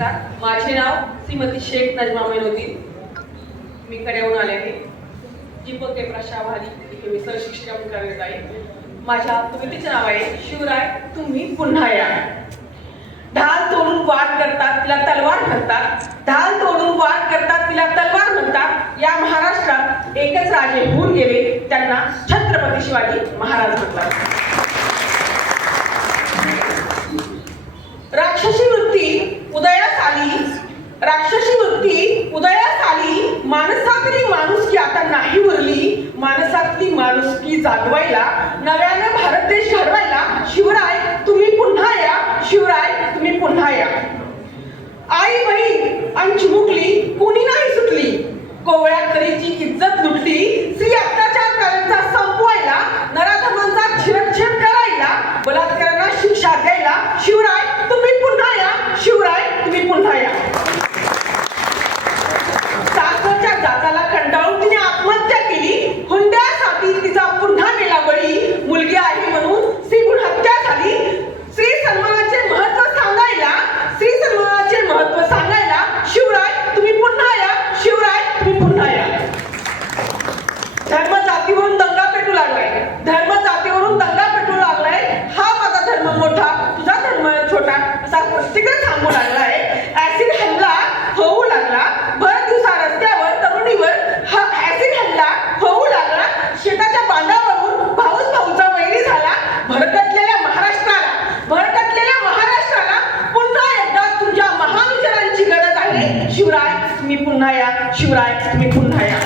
नमस्कार, माझे नाव श्रीमती शेख नजमा मेनुद्दीन. मी कड्याहून आले आहे. दीपक देवराज भारी इथे मी सहशिक्षिका म्हणून कार्यरत आहे. माझ्या कवितेचे नाव आहे शिवराय तुम्ही पुन्हा या. ढाल तोडून वार करतात तिला तलवार म्हणतात. ढाल तोडून वार करतात तिला तलवार म्हणतात. या महाराष्ट्रात एकच राजे होऊन गेले, त्यांना छत्रपती शिवाजी महाराज म्हणतात. राक्षसी वृत्ती उदयास आली, माणसातली माणुसकी आता नाही उरली. माणसातली माणुसकी जागवायला, नव्यानं भारत देश घडवायला शिवराय तुम्ही पुन्हा या. शिवराय तुम्ही पुन्हा या. आई बहीण आणि चिमुकली कोणी नाही सुटली. कोवळ्या करीची इज्जत लुटली. स्त्री अत्याचार करायचा संपवायला, नराधमांचा छेडछेड करायला, बलात्कारांना शिक्षा द्यायला शिवराय तुम्ही पुन्हा या. शिवराय तुम्ही पुन्हा या. सासरच्या जाचाला कंटाळून तिने आत्महत्या केली. हुंड्यासाठी तिचा पुन्हा गेला बळी. मुलगी आहे म्हणून स्त्रीगुण हत्या झाली. स्त्री सन्मानाचे महत्व सांगायला शिवराय तुम्ही पुन्हा या. शिवराय तुम्ही पुन्हा या. धर्म जातीवरून दंगा पेटू लागलाय. हा माझा धर्म मोठा, तुझा धर्म छोटा असा प्रत्येकच सांगू लागलाय. ऍसिड हल्ला होऊ लागला. भर दिवसा रस्त्यावर तरुणीवर हा ऍसिड हल्ला होऊ लागला. शेताच्या बांधावरून भाऊचा वैरी झाला. भरकटलेल्या महाराष्ट्राला पुन्हा एकदा तुझ्या महान विचारांची गरज आहे. शिवराय तुम्ही पुन्हा या. शिवराय तुम्ही पुन्हा या.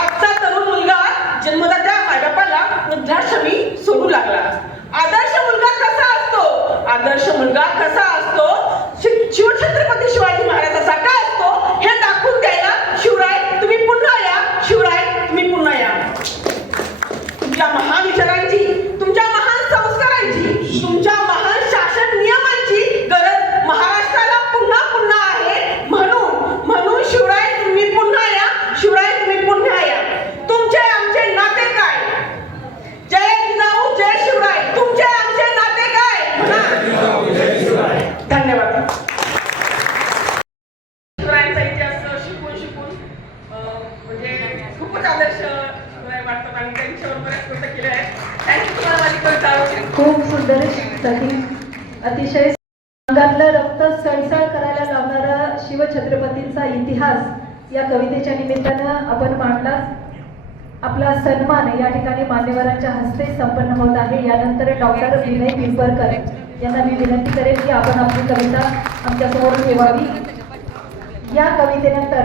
आजचा तरुण मुलगा जन्मदात्या मायबापाला वृद्धाश्रमी सोडू लागला. आदर्श मुलगा कसा असतो, शिवछत्रपती शिवाजी महाराजांचा का असतो हे दाखवून द्यायला शिवराय तुम्ही पुन्हा या. शिवराय तुम्ही पुन्हा या. तुमच्या महान विचारांची, तुमच्या महान संस्कारांची, तुमच्या महान शासन नियमांची गरज महाराष्ट्राला पुन्हा पुन्हा आहे. म्हणून शिवराय तुम्ही पुन्हा या. शिवराय तुम्ही पुन्हा या. तुमचे आमचे नाते काय? जय जिजाऊ जय शिवराय. तुमचे आमचे नाते काय? धन्यवाद. शिवरायांचा इतिहास शिकून म्हणजे खूपच आदर्श वाटतात आणि त्यांच्यावर बऱ्याच गोष्टी केल्या आहेत. थँक्यू. तुम्हाला माझी कविता खूप सुंदर सखी, अतिशय अंगातलं रक्त सळसळ करायला लावणारा शिवछत्रपतींचा इतिहास या कवितेच्या निमित्तानं आपण मांडला. आपला सन्मान या ठिकाणी मान्यवरांच्या हस्ते संपन्न होत आहे. यानंतर डॉक्टर विनय पिंपरकर यांना मी विनंती करेन की आपण आपली कविता आमच्यासमोर ठेवावी. या कवितेनंतर